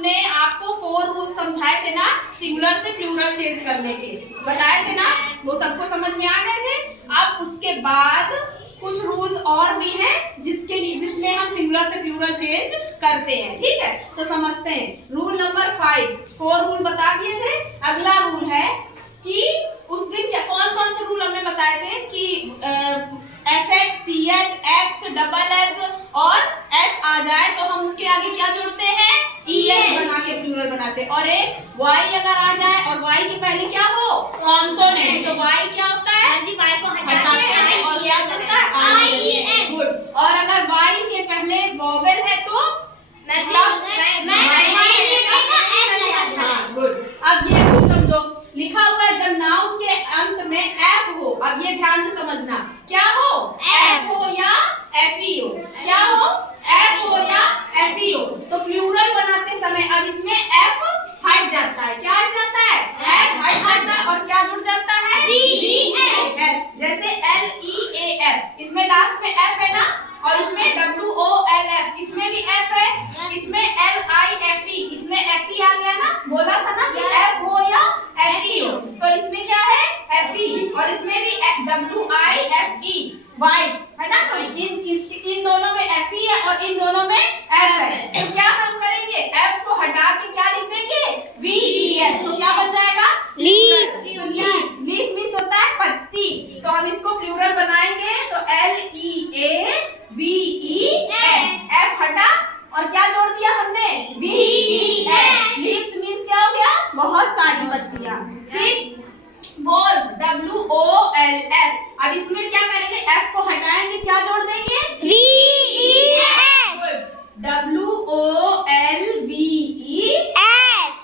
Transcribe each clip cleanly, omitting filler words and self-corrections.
हमने आपको 4 रूल समझाए थे ना सिंगुलर से प्लूरल चेंज करने के, बताए थे ना, वो सबको समझ में आ गए थे। अब उसके बाद कुछ रूल्स और भी हैं जिसमें हम सिंगुलर से प्लूरल चेंज करते हैं, ठीक है। तो समझते हैं। रूल नंबर 5, 4 रूल बता दिए थे। अगला रूल है कि उस दिन क्या कौन कौन से रूल हमने बताए थे कि SH, CH, X, double S और S आ जाए तो हम उसके आगे क्या जोड़ते हैं, ES बना के प्लूरल बनाते हैं। और एक Y अगर आ जाए और Y के पहले क्या हो, कॉन्सोनेंट, तो Y क्या होता है, Y को हटाते हैं और क्या होता है, IES। गुड। और अगर Y के पहले वोवेल है तो मतलब गुड। अब ये कुछ समझो, लिखा हुआ है जब नाउन के अंत में F हो, अब ये ध्यान से समझना, क्या हो, F हो या FE हो, क्या हो, F हो या FE हो, तो प्लूरल बनाते समय अब इसमें F हट जाता है। क्या हट जाता है, F हट जाता है और क्या जुड़ जाता है, ES। जैसे LEAF, इसमें लास्ट में F है ना, और इसमें WOLF, इसमें भी F है, इसमें LIFE, इसमें FE आ गया ना, बोला था ना कि F हो या FE हो, तो इसमें क्या है, FE, और इसमें भी WIFE, वाइफ है ना, तो इन दोनों में FE है और इन दोनों में F है, तो क्या हम करेंगे, F को हटा के क्या लिख देंगे, VES, तो क्या बच जाएगा, लीफ। लीफ मीन्स होता है पत्ती, तो हम इसको प्लूरल बनाएंगे तो LEAVES, F हटा और क्या जोड़ दिया हमने, VES। लीव्स मीन्स क्या हो गया, बहुत सारी पत्तियां। फिर वोल्फ, WOLF, अब इसमें क्या करेंगे, F को हटाएंगे, क्या जोड़ देंगे, VES, WOLVES।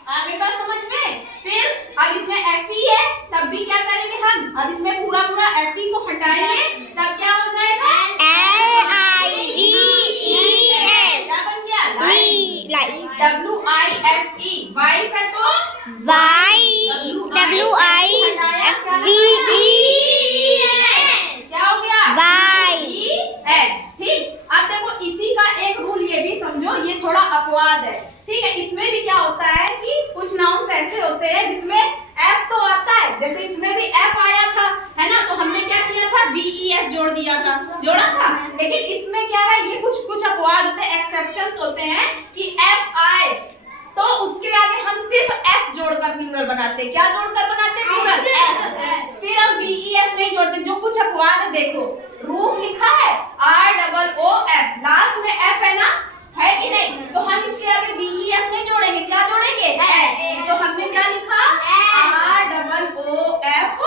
आगे बात समझ में। फिर अब इसमें FE है, तब भी क्या करेंगे हम, अब इसमें पूरा FE को हटाएंगे, तब क्या हो जाएगा, LIDES, क्या बन गया, WIFE, वाइफ है तो क्या हो गया, VES। ठीक, अब देखो इसी का एक रूल ये भी समझो, ये थोड़ा अपवाद है, ठीक है। इसमें भी क्या होता है कि कुछ नाउन्स ऐसे होते हैं जिसमें F तो आता है, जैसे इसमें भी F आया था, है ना, तो हमने क्या किया था, VES जोड़ दिया था, जोड़ा था। लेकिन इसमें क्या है, ये कुछ अपवाद होते हैं, एक्सेप्शंस होते हैं कि F आए तो उसके आगे हम सिर्फ S जोड़कर प्लूरल बनाते हैं। क्या जोड़कर बनाते हैं, प्लूरल S। फिर हम VES नहीं जोड़ते, जो कुछ अपवाद है। देखो रूफ लिखा है ROOF, लास्ट में F है ना, है कि नहीं, तो हम इसके आगे VES नहीं जोड़ेंगे, क्या जोड़ेंगे, S। तो हमने क्या लिखा, ROOFS,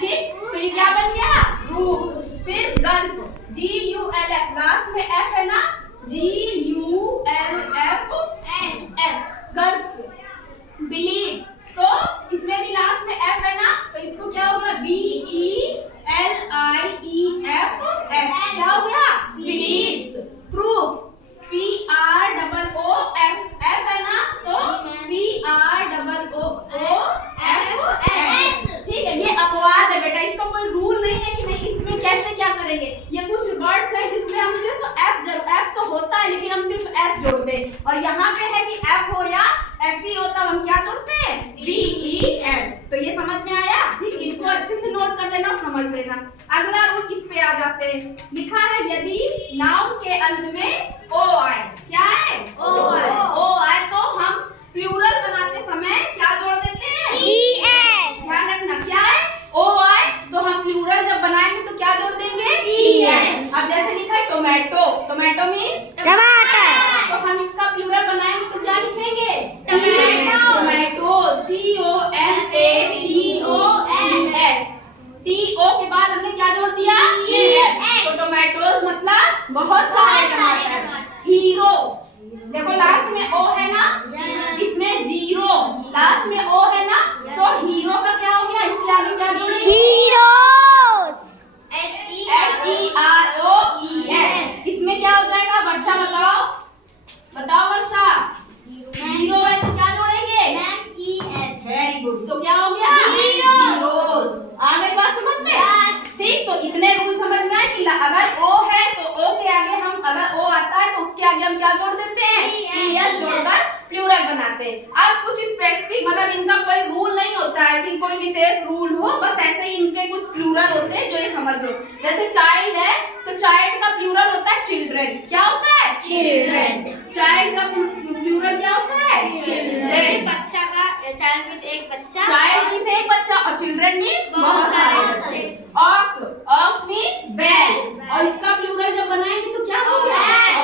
ठीक, तो ये क्या बन गया, रूफ। फिर गल्फ, GULF, लास्ट में F है ना, GULF, गल्फ। बिलीव, तो इसमें भी लास्ट में F है ना, तो इसको क्या होगा, BELIEF, क्या हो गया, बिलीव्स। प्रूफ, PROOF, F है ना, तो PROOFS, ठीक है। ये अपवाद है बेटा, इसका कोई रूल नहीं है कि नहीं इसमें कैसे क्या करेंगे। ये कुछ वर्ड्स है जिसमें हम सिर्फ F तो होता है लेकिन हम सिर्फ S जोड़ते हैं, और यहाँ पे है कि F हो या FE हो तब हम क्या जोड़ते हैं, VES। तो ये समझ में आया, ठीक, इसको अच्छे से नोट कर लेना, समझ लेना। अगला रूल इस पे आ जाते हैं, लिखा है यदि नाउन के अंत में O आए, क्या है, O आए तो हम प्लूरल बनाते समय क्या जोड़ देते हैं, ES। ध्यान रखना, क्या है, O आए तो हम प्लूरल जब बनाएंगे तो क्या जोड़ देंगे, ES। अब जैसे लिखा है टोमेटो, टोमेटो मीन्स टमाटर, तो हम इसका प्लूरल बनाएंगे तो क्या लिखेंगे, टोमेटोस, TO के बाद हमने क्या जोड़ दिया, ES, तो टोमेटोस मतलब बहुत सारे टमाटर। हीरो, देखो लास्ट में O है ना, इसमें जीरो, लास्ट में O है ना, तो हीरो का क्या हो गया, इसके आगे क्या जोड़ेंगे, हीरोस, HEROES। इसमें क्या हो जाएगा, वर्षा बताओ वर्षा, हीरो है तो क्या जोड़ेंगे, ES। वेरी गुड, तो क्या हो गया, हीरोस। आगे बात समझ में, ठीक, तो इतने रूल समझ में आए कि अगर O है तो O के आगे हम, अगर O आता है तो उसके आगे हम क्या जोड़ देते हैं, ES जोड़कर विशेष रूल हो, बस ऐसे ही इनके कुछ प्लूरल होते हैं जो ये समझ लो। जैसे चाइल्ड है तो चाइल्ड का प्लूरल होता है चिल्ड्रन। क्या होता है? चिल्ड्रन। चाइल्ड का प्लूरल क्या होता है? चिल्ड्रन। बच्चा का चाइल्ड मींस एक बच्चा, चाइल्ड मींस एक बच्चा और चिल्ड्रन मींस बहुत सारे बच्चे। ऑक्स, ऑक्स मींस बैल, और इसका प्लूरल जब बनाएंगे तो क्या होगा?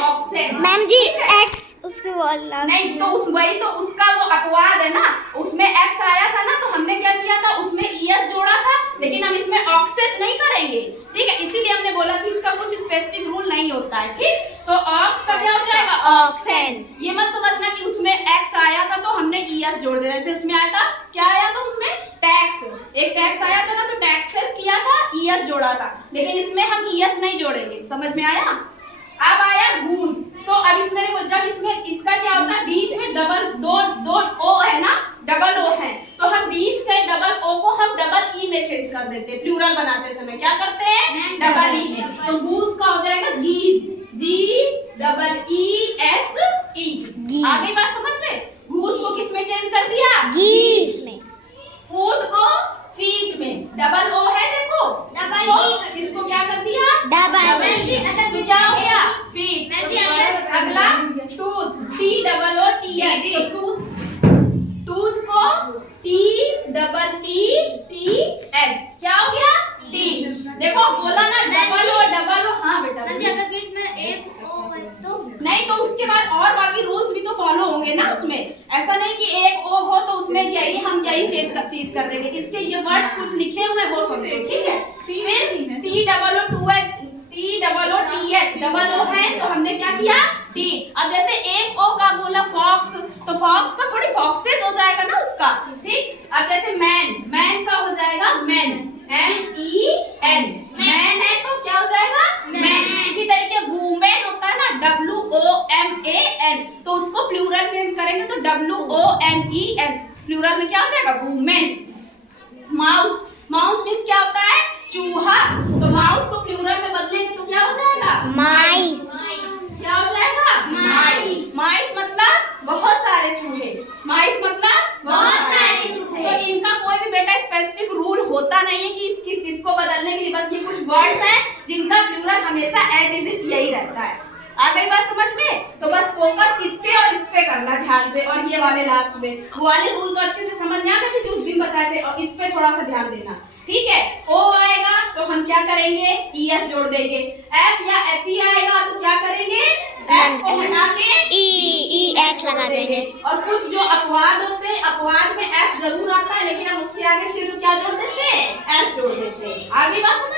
ऑक्सन। मैम जी एक्स उसके बाद नहीं तो उस वही तो उसका वो अपवाद है ना, उसमें एक्स आया था ना तो हमने क्या किया था, उसमें ईएस जोड़ा था, लेकिन हम इसमें ऑक्सेस नहीं करेंगे, ठीक है। इसीलिए हमने बोला कि इसका कुछ स्पेसिफिक रूल नहीं होता है, ठीक। तो ऑक्स का क्या हो जाएगा? ऑक्सन। ये मत समझना कि उसमें एक्स आया था तो हमने ईएस जोड़ दिया, जैसे उसमें आया था, क्या आया था उसमें? टैक्स। एक टैक्स आया था ना तो टैक्सेस किया था, ईएस जोड़ा था, लेकिन इसमें हम ईएस नहीं जोड़ेंगे। समझ में आया? अब आया गूज। तो अब इसमें देखो, जब इसमें इसका क्या होता है, बीच में डबल दो ओ है ना, डबल ओ है, तो हम बीच के डबल ओ को हम डबल ई में चेंज कर देते हैं। प्लूरल बनाते समय क्या करते हैं? डबल ई में। तो गूज का हो जाएगा गीज, G double E S E। आ गई बात समझ में? गूज को किस में चेंज कर दिया? गीस में। फूड को फीट में, डबल ओ है देखो, डबल तो इसको क्या कर दिया? Double E. तो क्या हो गया? फीट। अगला tooth, T double O T H, तो टूथ को T double E T H, क्या हो गया? टीथ। देखो बोला ना डबल ओ। हाँ बेटा अगर बीच में एक ओ है तो नहीं, तो उसके बाद और बाकी रूल्स भी तो फॉलो होंगे ना उसमें। ऐसा नहीं कि एक ओ हो तो उसमें यही हम यही चेंज कर देंगे। इसके ये वर्ड्स कुछ लिखे हुए हैं वो समझो, ठीक है। फिर T double O T H, double O है तो हमने क्या किया? टी। अब जैसे एक ओ का बोला फॉक्स, तो फॉक्स का थोड़ी फॉक्सेस हो जाएगा ना उसका, ठीक। अब जैसे मैन का हो जाएगा मैन, MEN, मैन है तो क्या हो जाएगा? मैन। इसी तरीके वुमेन होता है ना, WOMAN, तो उसको प्लूरल चेंज करेंगे तो WOMEN, प्लूरल में क्या हो जाएगा? वुमेन। माउस मींस क्या होता है? चूहा, तो माउस को प्लूरल में बदलेंगे तो क्या हो जाएगा? माइस। क्या हो जाएगा? माइस। माइस मतलब बहुत सारे चूहे, माइस मतलब बहुत सारे चूहे। तो इनका कोई भी बेटा स्पेसिफिक रूल होता नहीं है कि इसको बदलने के लिए, बस ये कुछ वर्ड्स हैं जिनका प्लूरल हमेशा एट इज इट यही रहता है। आ गई बात समझ में? तो बस फोकस इस पे और इस पे करना ध्यान से, और ये वाले लास्ट में वो वाले रूल तो अच्छे से समझ में आ गए थे जो उस दिन बताए थे, और इस पे थोड़ा सा ध्यान देना, ठीक है। ओ आएगा तो हम क्या करेंगे? ES जोड़ देंगे। F या FE आएगा तो क्या करेंगे? F को हटा के ES लगा देंगे। और कुछ जो अपवाद होते हैं, अपवाद में F जरूर आता है, लेकिन हम उसके आगे सिर्फ क्या जोड़ देते हैं? S जोड़ देते हैं। आगे बात समझ